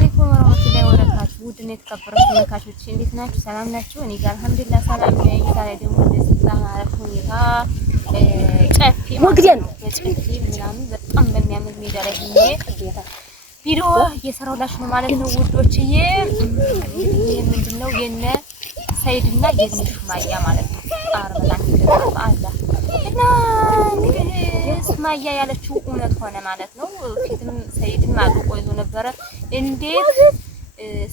አለይኩም ወራህመቱላሂ ወበረካቱ። ውድና የተከበራችሁ ተመልካቾች እንዴት ናችሁ? ሰላም ናችሁ? እኔ ጋር አልሐምዱሊላህ ሰላም ነኝ። ዛሬ ደግሞ እንደዚህ በአሪፍ ሁኔታ ጨፌ ምናምን በጣም በሚያምር ሜዳ ላይ ሆኜ ቪዲዮ እየሰራሁላችሁ ነው ማለት ነው ውዶችዬ። ይሄ ምንድነው የነ ሰይድና የነ ሱማያ ማለት ነው። አርበላን አላ እና እንግዲህ ሱማያ ያለችው እውነት ሆነ ማለት ነው። ፊትም ሰይድም አጥቆ ይዞ ነበረ። እንዴት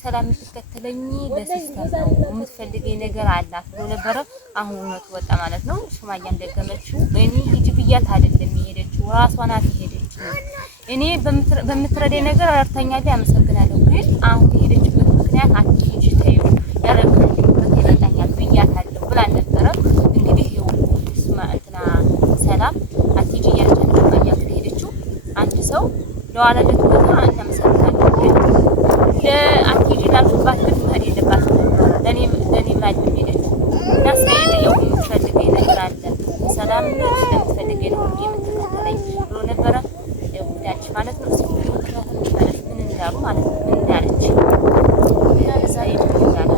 ሰላም የምትከተለኝ በሲስተም ነው የምትፈልገኝ ነገር አላት ብሎ ነበረ። አሁን እውነቱ ወጣ ማለት ነው። ሱማያ እንደገመችው እኔ ሂጂ ብያት አይደለም የሄደችው፣ ራሷ ናት የሄደችው። እኔ በምትረዳኝ ነገር አርተኛለሁ፣ አመሰግናለሁ። ግን አሁን የሄደችበት ምክንያት አትሂጂ ተይው ያረጋግጥ ይረዳኛል ብያታለሁ ብላ ነበረ። እንግዲህ እንትና ሰላም አትሂጂ እያለች ሱማያ ሄደችው። አንድ ሰው ለዋለለት ቦታ እናመሰግናለን። ግን ለአትሂጂ ላልኩባት ግን መሄድ የለባትም ነበረ። ለእኔ ማለት ሄደችው እና ሰይድ ያው የምትፈልገኝ ነገር አለ ሰላም ስለምትፈልገኝ ነው የምትከተለኝ ብሎ ነበረ። ያች ማለት ነው ምን እንዳሉ ማለት ነው ምን እንዳለች እና ሰይድ ይላል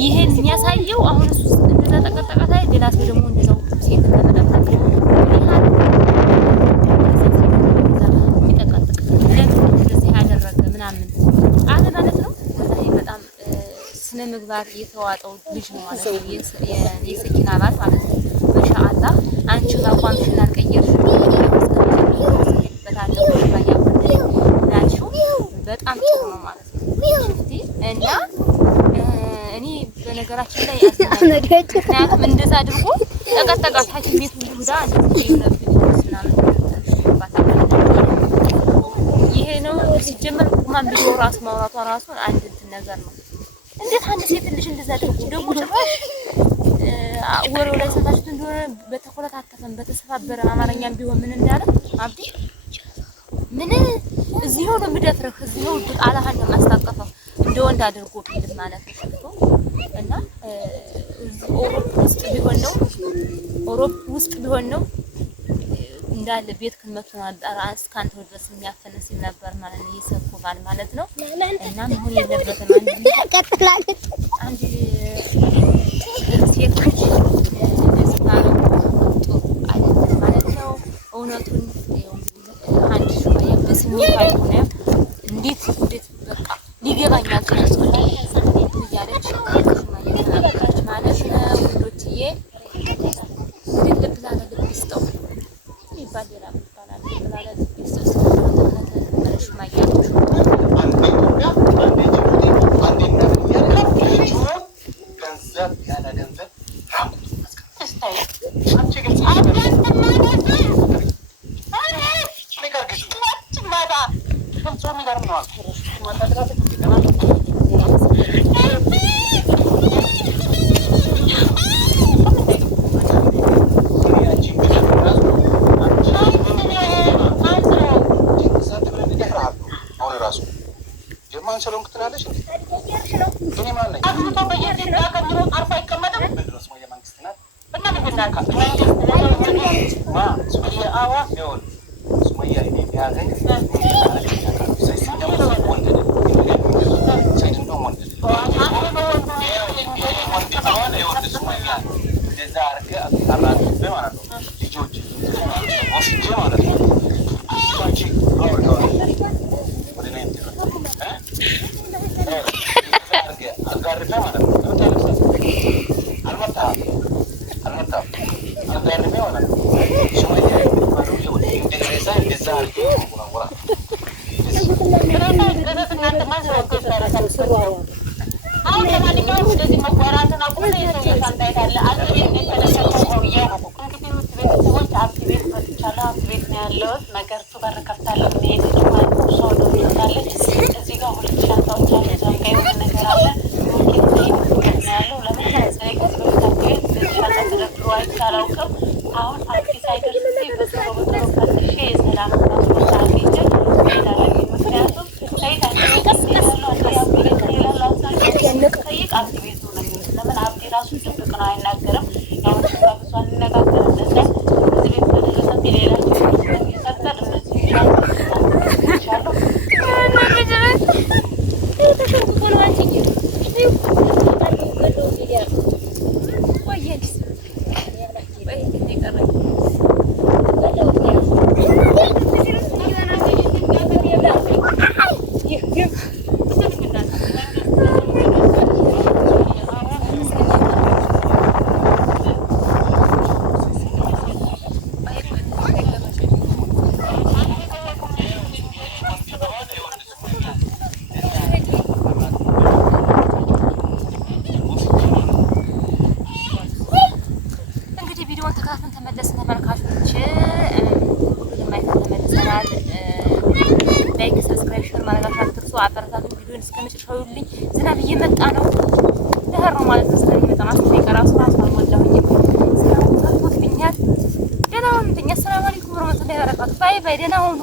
ይሄን የሚያሳየው አሁን እሱ እንደዛ ተቀጠቀታ ሌላ ሰው ደግሞ እንደዛው ሴት ተመጣጣቀ ስነ ምግባር የተዋጠው ልጅ ነው ማለት ነው። የሰኪና አባት ማለት ነው። ማሻአላህ አንቺ አቋምሽን አልቀየርሽም። በጣም ጥሩ ነው ማለት ነው። ሽፍቲ እና እኔ በነገራችን ላይ ምክንያቱም እንደዛ አድርጎ ተቀጠቃት ሐኪም ቤት ሁሉ ሄዳ ይሄ ነው ሲጀመር ቁማን ቢሮ ራስ ማውራቷ ራሱ አንድ ነገር ነው። እንዴት አንድ ሴት ልጅ እንደዛ አድርጎ ደግሞ ጭራሽ ወሬው ላይ ሰማችሁት እንደሆነ በተኮለታተፈን በተሰፋበረ አማርኛም ቢሆን ምን እንዳለ አብዲ ምን እዚህ ነው እንደምደፍረህ እዚህ ነው አላህን ማስታቀፈው እንደ ወንድ አድርጎ ቢል ማለት ነው። እና ኦሮፕ ውስጥ ቢሆን ነው እንዳለ ቤት ከመጥቶ አጣራ እስካንተ ድረስ የሚያፈነስ ነበር ማለት ነው። ይሰኩባል ማለት ነው። እና መሆን የለበትም አንድ ሴት ልጅ ማለት ነው። እውነቱን አንድ ሱማያ በስሜት አይሆንም። እንዴት እንዴት በቃ ሊገባኝ አልቻለም እያለች እየተናገረች ማለት ነው ውዶችዬ። እንግዲህ ልብ ላለ ልብ ይስጠው ይባል ሌላ ይባላል። ልብ ላለ ልብ ይስጠው ስለተመለሽ ማያለች ሰሎን ክትላለሽ እኔ ማን ነኝ? አጥቶ በየዚህ ያከብሮ አርፋ ይቀመጣል። በድሮስ ወይ መንግስት ናት እና ምንናካ ማ ሱመያ አዋ ይሁን ሱመያ እኔ ያገኝ ላይክ ሰብስክራይብ ሼር ማድረጋችሁን አትርሱ። አበረታቱኝ። ቪዲዮን እስከመጨረሻው ይዩልኝ። ዝናብ እየመጣ ነው። ደህር ነው ማለት ነው። ዝናብ እየመጣ ነው። አስፈሪ ቀራሱ ራሱ አልሞላሁኝ። ዝናብ ወጥቶኛል። ደህና ሁኑ። ሰላም አለይኩም ወራህመቱላሂ ወበረካቱ። ባይ ባይ። ደህና ሁኑ።